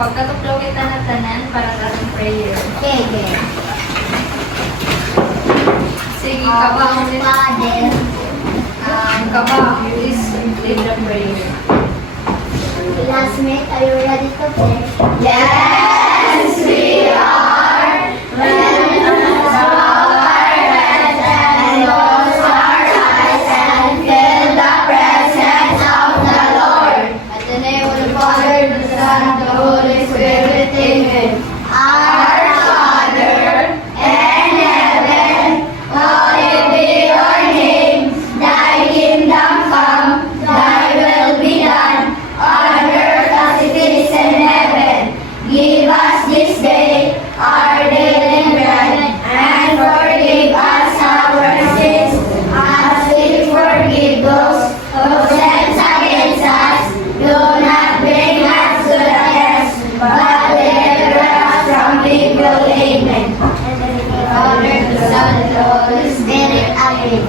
pagkatuplo kita na tanan para sa atong prayer. Okay, okay. Sige, kabang din. Father. Kabang, please lead the prayer. Classmate, are you ready to pray? Yes, we are. At the name of the Father, the Son, and the Holy Spirit, amen. Our Father, in heaven, hallowed be your name. Thy kingdom come, thy will be done, on earth as it is in heaven. Give us this day our daily bread, and forgive us our sins, as we forgive those who sin against us. Do not bring us to the test, but deliver us from evil. Amen. Father, the Son, and the Holy Spirit. Amen.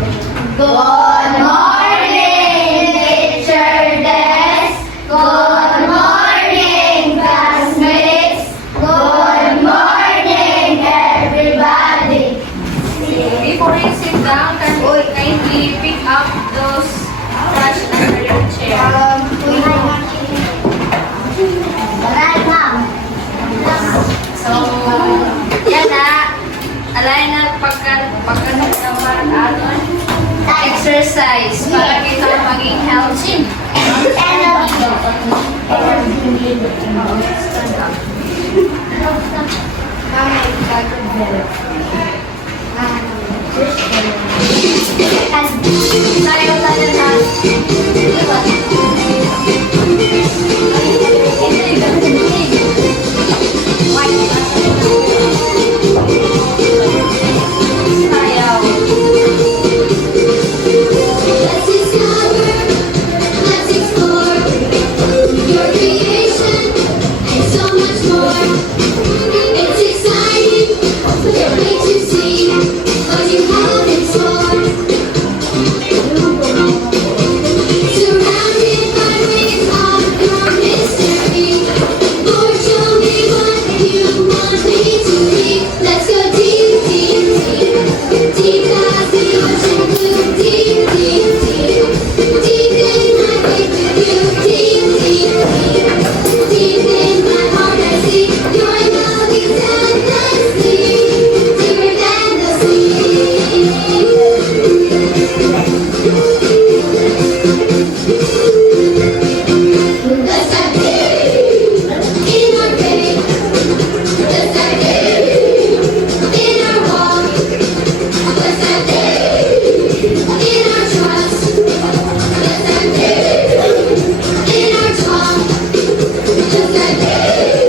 Good morning, teacher Des. Good morning, classmates. Good morning, everybody. Before you sit down, can you kindly pick up those trash under your chair? Alright, ma'am. So, yan na. Alay na pagkanaman aton exercise para kita maging healthy. Tayo na. Tayo. Let's discover, let's explore your creation and so much more. It's exciting, can't wait to see what you have in store. Surrounded by waves of your mystery, Lord, show me what you want me to be. Let's go deep, deep, deep, deep as the ocean blue, deep, deep, deep, deep in my faith with you, deep, deep, deep, deep in my heart I see your love is endlessly deeper than the sea. Let's dive deep in our faith. Let's dive deep in our walk. Let's dive deep in our trust. Let's dive deep in our talk. Let's dive deep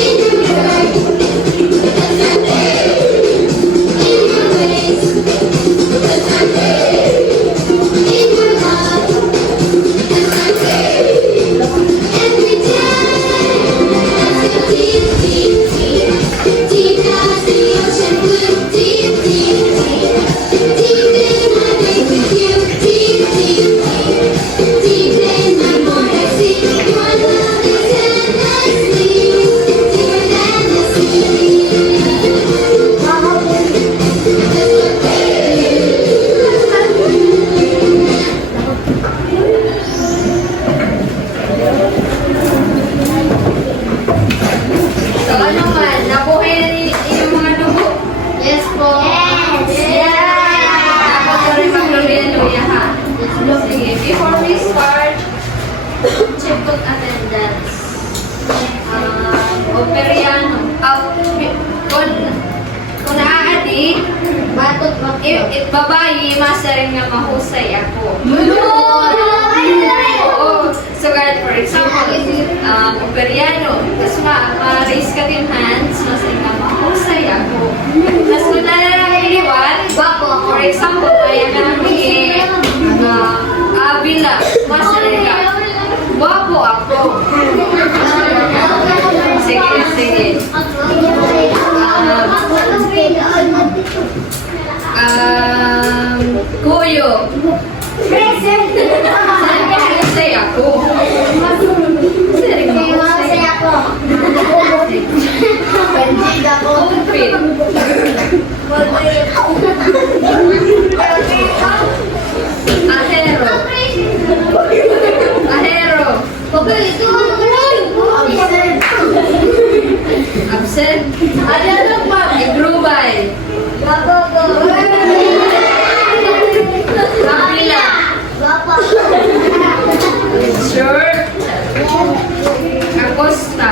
in your word. Let's dive deep in your ways. Let's dive deep in your love. Let's dive deep every day. Let's go deep, deep, deep, deep as the ocean blue, deep, deep, deep, deep in my faith with you, deep, deep, deep, deep in my heart I see your love is endlessly deeper than the sea. So ano man, nabuhay na yung mga dugo? Yes po. Yeah! Ako ko rin mag-hallelujah ha. Sige, before we start, check out attendance. Operiano. Kung naaadi, babayi, masaring nga mahusay ako. Oo. So, guys, for example, operiano, tapos ma-raise ka yung hands, masaring nga mahusay ako. Tapos kung nalalakiwan, for example, kaya ka namin Avila, masaring nga, wapo ako. Sige, sige. Kuyo. Present. Saan ka mahusay ako? Saan ka mahusay ako? Moderate. Ahero. Ahero. Absent. Igrubay. Kapila. Short. Acosta.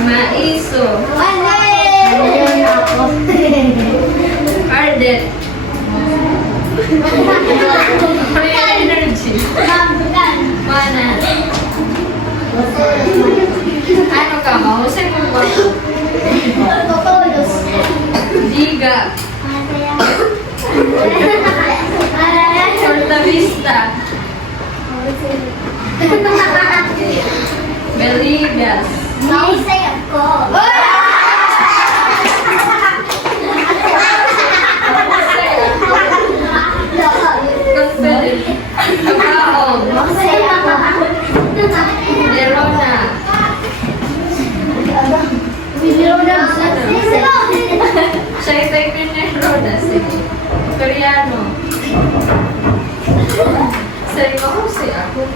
Maiso. Ardet. Kaya energy. Mana. Ano ka? Mahusay mo ba? Diga. Porta Vista. Beligas. Confederate. Kabaong. Lerona. Siya ito'y Lerona. Sige. Koreano. Say mo kasi ako.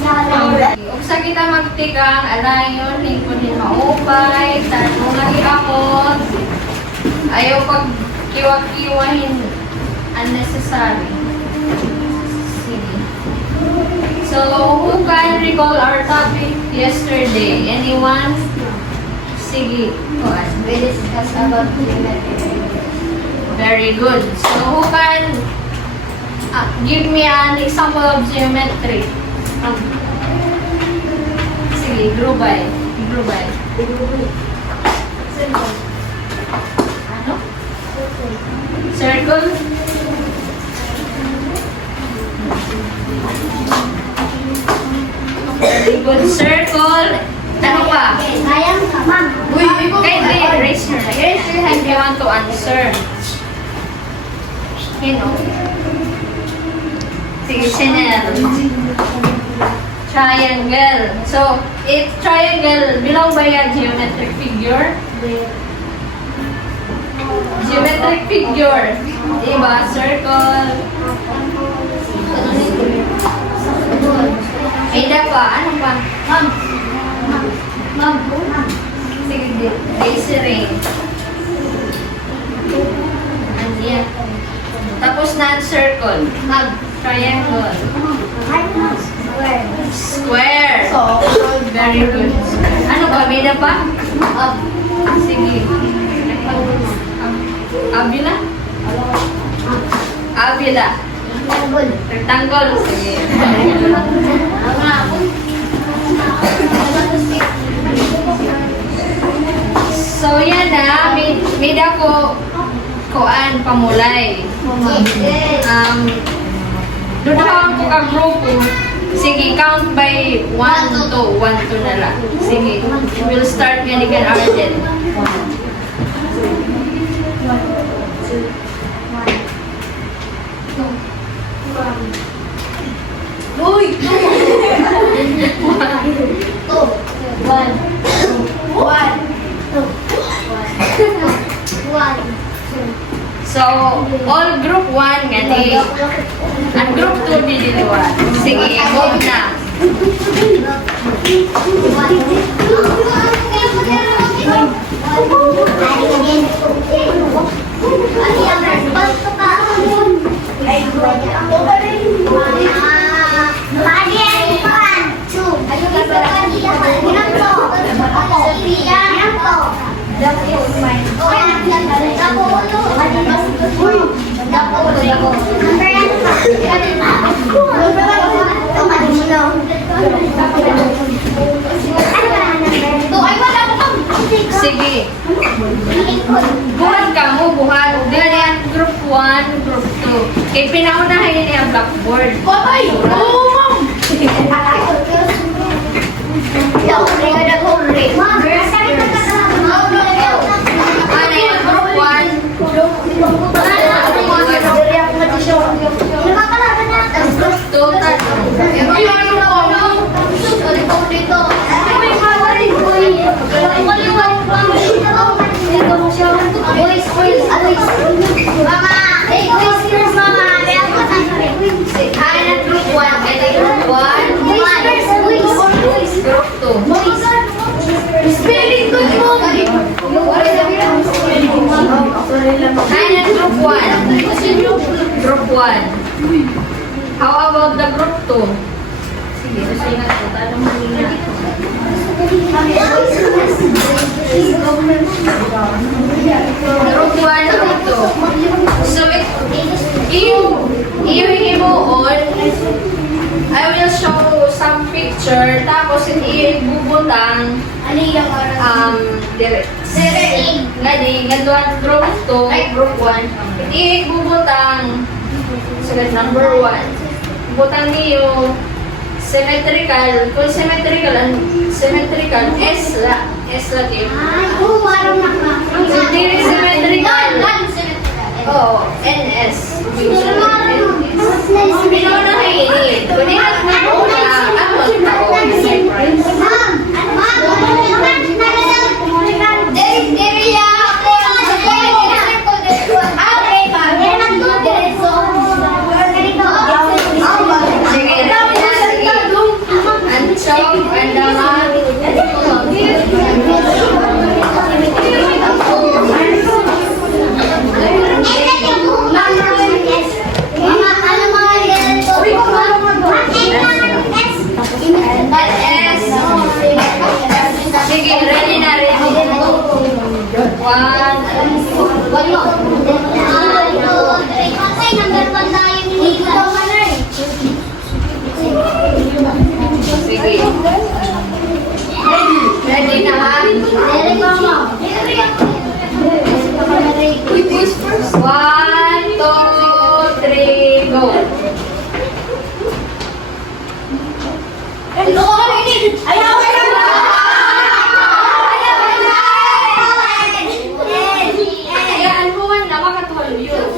Kung sa kita magtigang, alayon, hingkunin maupay, tanong lagi ako. Ayaw pag kiwa-kiwahin unnecessary. Sige. So, who can recall our topic yesterday? Anyone? Sige. We discussed about geometry. Very good. So, who can give me an example of geometry? Sige, grubay. Grubay. Ano? Circle? Very good. Circle. Ano pa? Sayang ka, ma'am. Kay raise your hand. Raise your hand if you want to answer. Hino. Sige, Chanel. Triangle. So, if triangle, belong ba yan geometric figure? Geometric figure. Diba? Circle. Ida pa. Ano pa? Ma'am. Sige, Desiree. Andiyan. Tapos non-circle. Triangle. Square. Very good. Ano ba? May na pa? Sige. Abila? Abila. Rectangle. Sige. So yan na, may dako kuan pamulay. Doon ako ka grupo. Sige, count by 1 to 1 na lang. Sige, we'll start yan again, Arden. Uy! 1. So, all group 1 gani. Ang group 2 diliwan. Sige, move na. Sige. Buhat ka mo, buhat. Ganyan, group 1, group 2. Kaya pinaunahin niya ang blackboard. Patay! Oo, ma'am! Ano yan, group 1. Total. Ay, ano po? Dito. Mama, hey, quiz first, Mama. Hanap group 1. Ito group 1. Group 2. Spelling ko mo. Hanap group 1. Group 1. How about the group 2? Sige, kasi nga ito. Tanong mo muna. Group 1, group 2. So, i-mo on. I will show some picture. Tapos, ibubutang gani, ganduan group 2, ay group 1. Ibubutang number 1. Butang niyo symmetrical. Kung symmetrical, S la kayo. Hindi rin symmetrical. Oo, NS. Pinaunahin. Kunin mo Sige, ready na, ready. 1. Sige. Ready na ha? 1, 2, 3, go. Ayaan mo man na makatulog yun.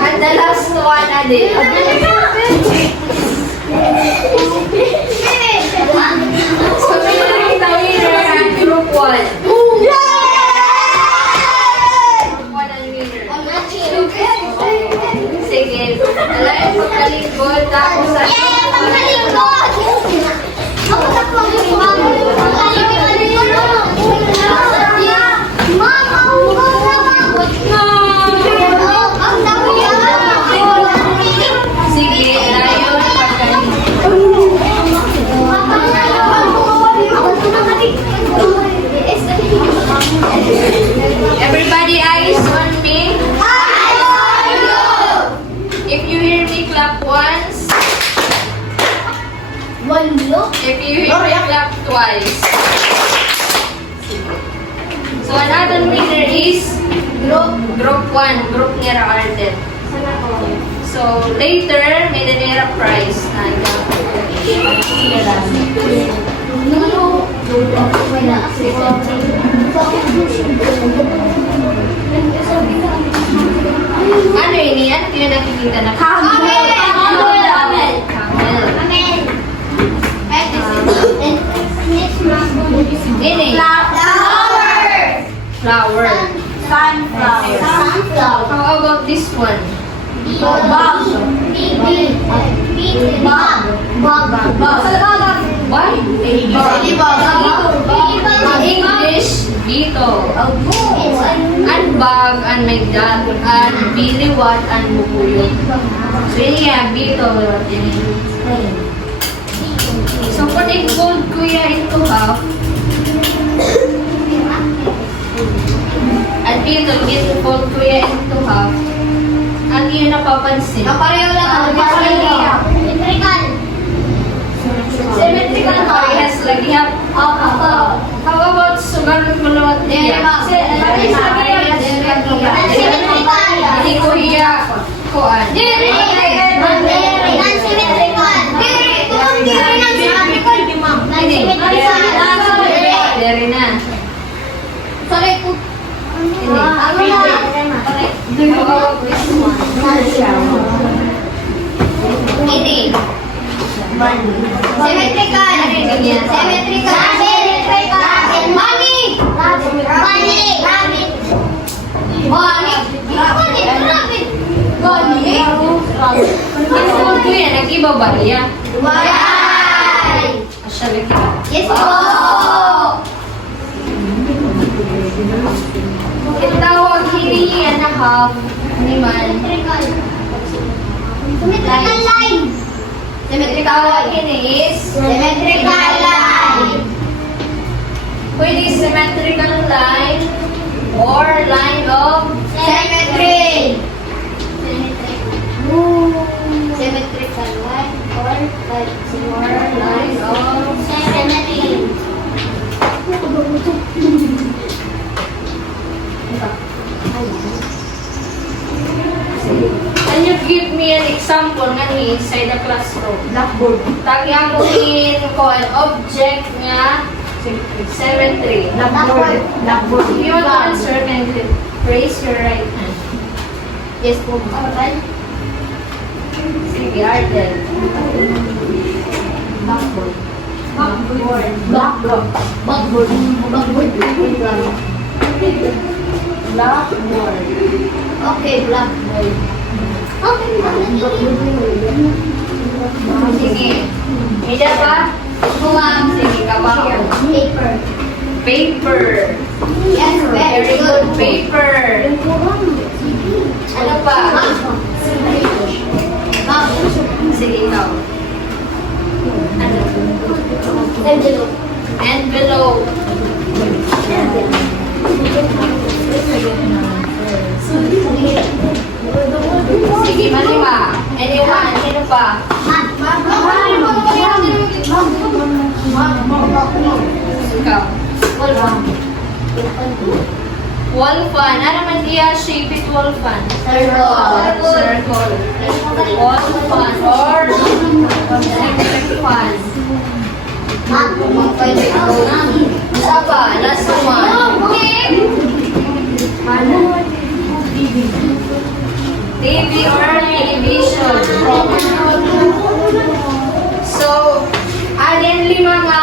And the last one na din. So, may winner ang group 1. Group 1 ang winner. Sige. Alam yung pagkalingkod. Tapos sa... Sige, layo ng pagkalingkod. Everybody eyes on me. If you hear me, clap once. If you hear me, clap twice. So another winner is group 1, group Nera Arden. So later, may dinera prize na Ano ini? Ano yung nakikita na? Camel. Camel. Ini. Flower. Flower. Sunflower. How about this one? Bug. What? English, beetle. And bug, and may dog, and biliwat, and bukuyot. So yun nga, beetle. What yun? So kung i-fold kuya into half, at beetle, i-fold kuya into half, ang yun napapansin. Kapareho lang ang Symmetrical. Symmetrical parehas lagi hap. How about sugar kulot niya? Parehas lagi hap. Symmetrical. Hindi ko hiya kuan. Dari na. Ini. Symmetrical. Money. Ito ko yan, nag-iba ba niya? Asya lagi. Yes po. Itawag hini yan na half ni man. Symmetrical line. Itawag hini is Symmetrical line. pwede symmetrical line or line of Symmetry. Symmetrical line or line of symmetry. Can you give me an example nga ni inside the classroom? Blackboard. Tagyan mo in ko an object nga symmetry. Blackboard. If you want to answer, can you raise your right hand? Yes po. Sige, Ardel. Blackboard. Blackboard. Blackboard. Blackboard. Blackboard. Blackboard. Okay, blackboard. Okay, Sige. Ida pa? Sige, kabaho. Paper. Paper. Yes, Very good. Paper. Ano pa? Sige, ikaw. Ano? Envelope. Envelope. Sige, malima. Anyone? Sino pa? Ikaw. Wall fan. Ano man diya shape it wall fan? Circle. Wall fan or electric fan. Isa pa. Last one. TV or television. So, alin lima nga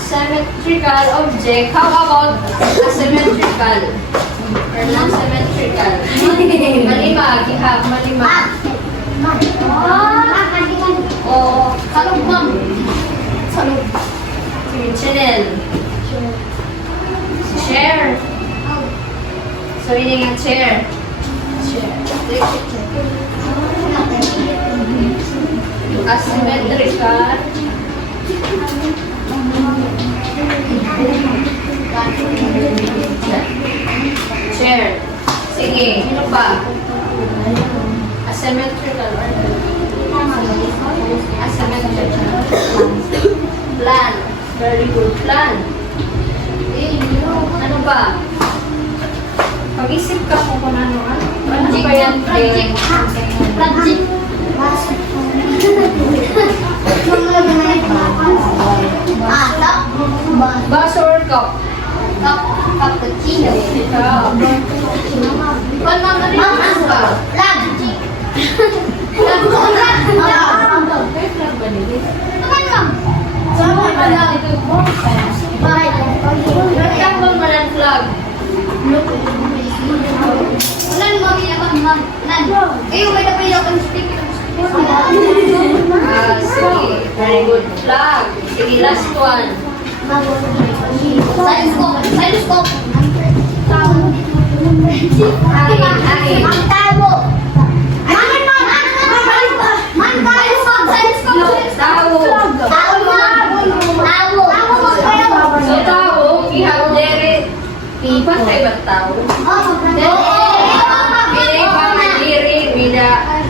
symmetrical object. How about asymmetrical? Or non-symmetrical? Malima, gihap, malima. O, Salubang. channel. Chair. So, ini nga chair. Asymmetrical. Chair. Sige, ano pa? Asymmetrical. Asymmetrical. Plan. Very good. Plan. Ano pa? Pag-isip ka kung ano. Ano ba yan? Project. Baso or cup? Cappuccino. Ikaw. Ano ba? Flag. Eh, may napili akong stick. Sige. Very good. Flag. Sige, last one. Science ko. Science ko. Hangin. Ang tabo. Hangin mo. Man, science ko. Science ko. Tao. Tao mo. Tao. So, tao, we have there. Pantay ba tao? Pili pa mandiri, bida.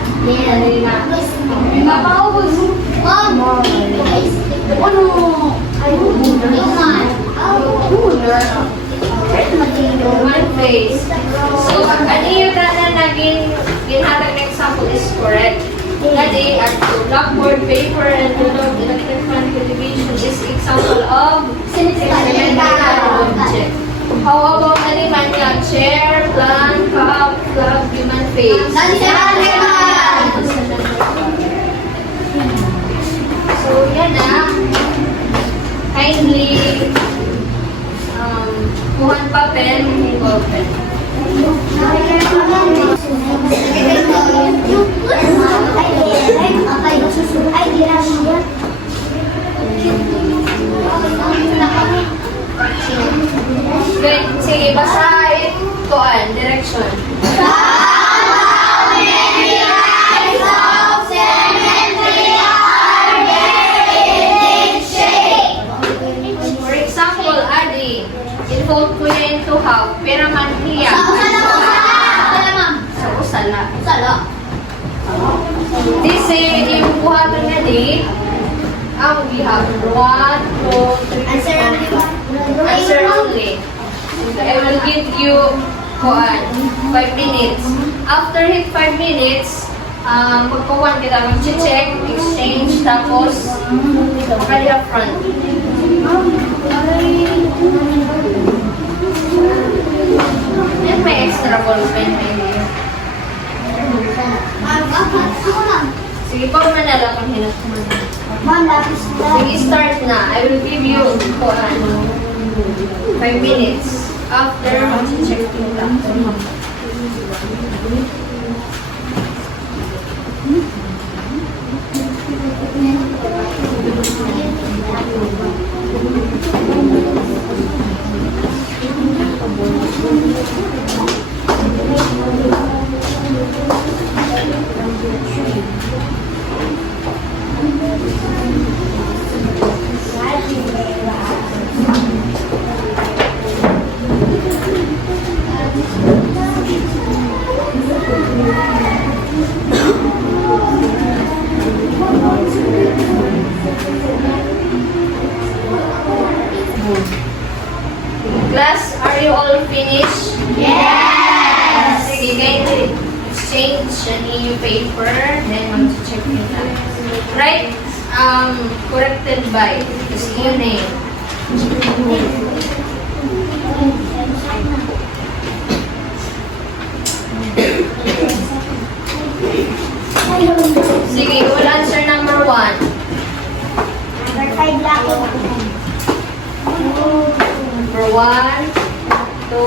Human face. So, ano yung na naging ginhatag na example is correct. Ngadi, at blackboard, paper, and electric fan cultivation is example of sentimental object. How about animal niya? Chair, plant, cup, flag, human face. So, yan na. Kindly kuhan papel, hindi open. Sige, basahin. Kuhan, direction. For example, Adi, involve ko niya into half, pero man niya. Sa usala. This is yung buhaton nga di, ang we have 1, 2, 3, answer only. I will give you 5 minutes. After hit 5 minutes, magkukuhan kita mag-check, exchange, tapos kaya front. Yan may extra ball pen maybe. Sige pa man na lang kung hinat mo na. Sige, start na. I will give you 5 minutes. After, mag-check kita. Class, are you all finished? Yes! Sige, kindly exchange any paper, then mag-check kita. Right? Corrected by is your name. Sige, you will answer number 1. Number 1, 2,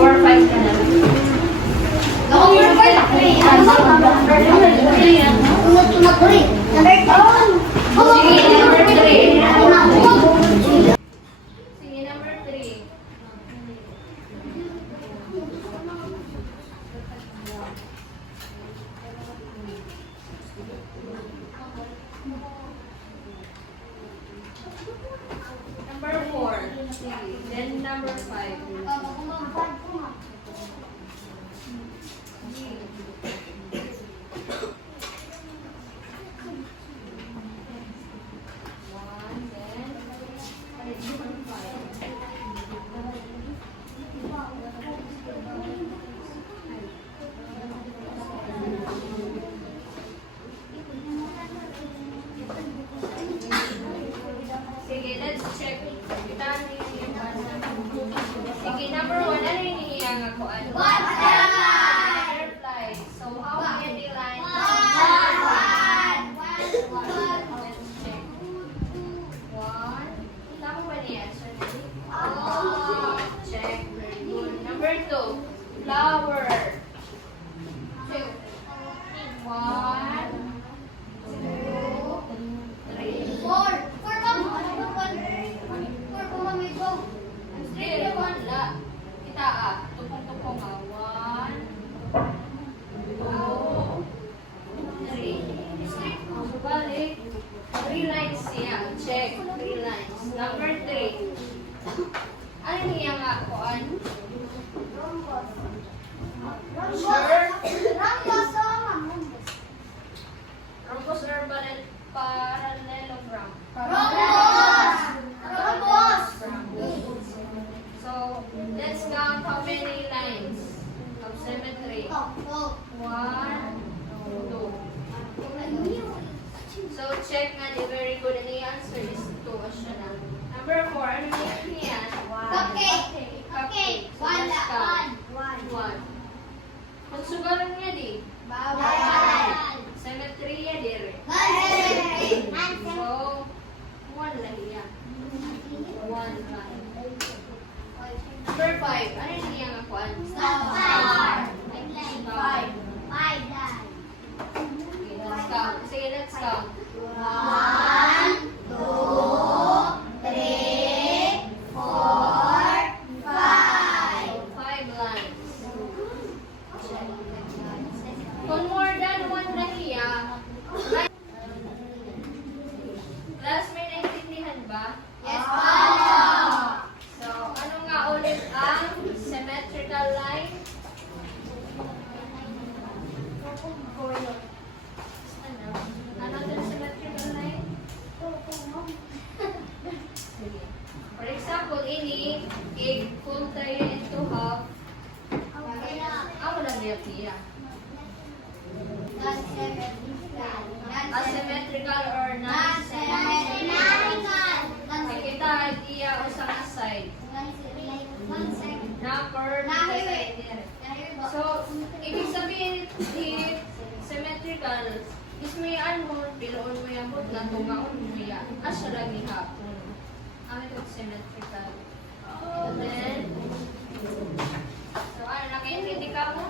4, 5 ka na. Sige, number 3. Sige, number 3. Number 4. Then number 5. kuan? Butterfly. So, how many lines? Let's check. One. Tama ba niya? Sorry. Check. Very good. Number 2. Flower. 2. 1, 2, 3. Three, wala. Kita tupong-tupong 1, 2, 3. Balik. 3 lines siya. Check. 3 lines. Number 3. Ano niya nga kuan? Rhombus or parallelogram? So, let's count how many lines of symmetry. 1, 2. So, check nga di very good. And the answer is 2. Asya na. Number 4, ano niya? Cupcake. So, let's count. 1. Kung sugaran niya di. Symmetry ya dire. So, 1 lang niya. 1 line. Number 5, ano niya nga kuan? Okay, let's count. Sige, let's count. 5 lines. Kung more than 1 na niya, class, may naintindihan ba? So, ano nga ulit ang symmetrical line? Ano ang symmetrical line? Sige. For example, ini, i-fold tayo into half. Wala niya piya. Asymmetrical or non-symmetrical? Kita, iya usang aside. Number, so, ibig sabihin, symmetrical, is may mo, piloon mo yung bot na tumaon mo yan. Asya lang ihapon. Ang ito symmetrical. And then, so, ano, nakaintindi ka mo?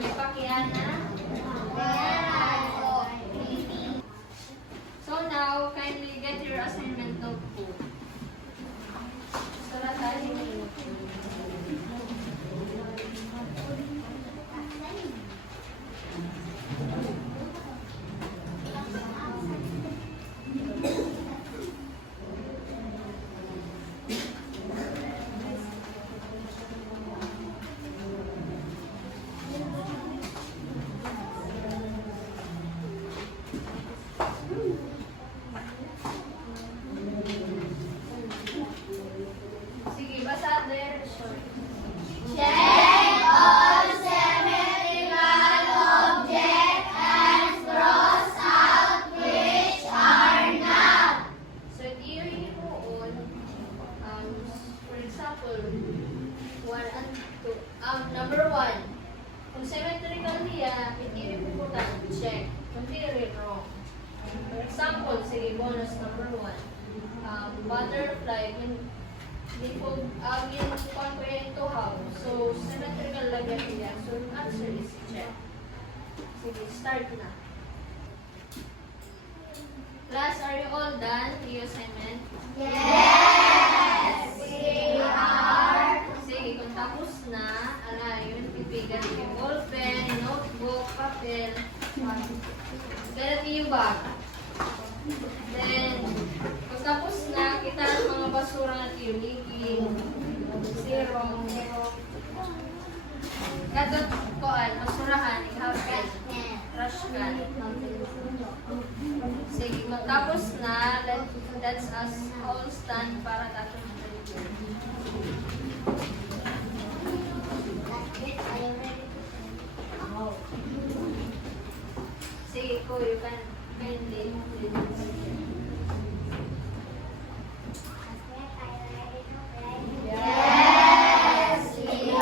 May pakiyan na? So now, kindly get your assignment notebook. Suratahin niyo. Sige, basa there. Check all symmetrical objects and cross out which are not. So, theory mo for example, 1 and 2. Number 1, kung symmetrical niya, theory mo check. Kung theory wrong. For example, sige, bonus number 1. Butterfly, yung kukuhan ko yan ito how. So, symmetrical lagyan niya. So, answer is check. Sige, start na. Class, are you all done? Your assignment? Yes, we are. Sige, kung tapos na, yun, pipigan yung ballpen, notebook, papel. Ganit yung bag. Then, kung tapos na, kita ang mga basura na tiyuligin, zero, kadot koan, basurahan, ihapin, trash can. Sige, matapos na, let's us all stand para tapos na. Sige, ko, you can kindly Yes, we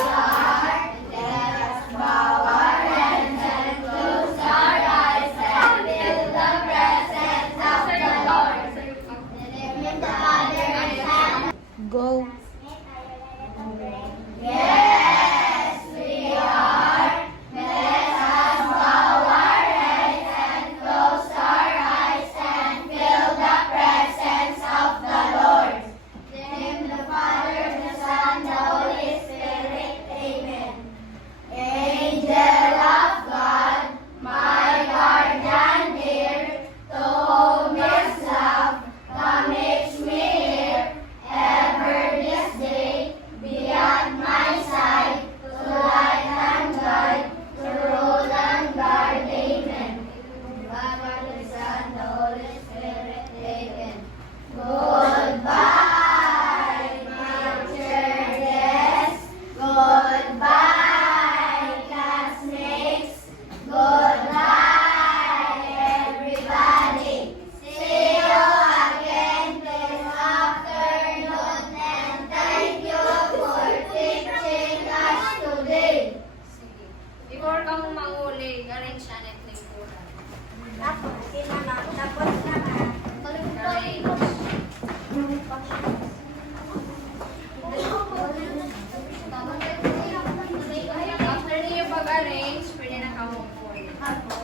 po.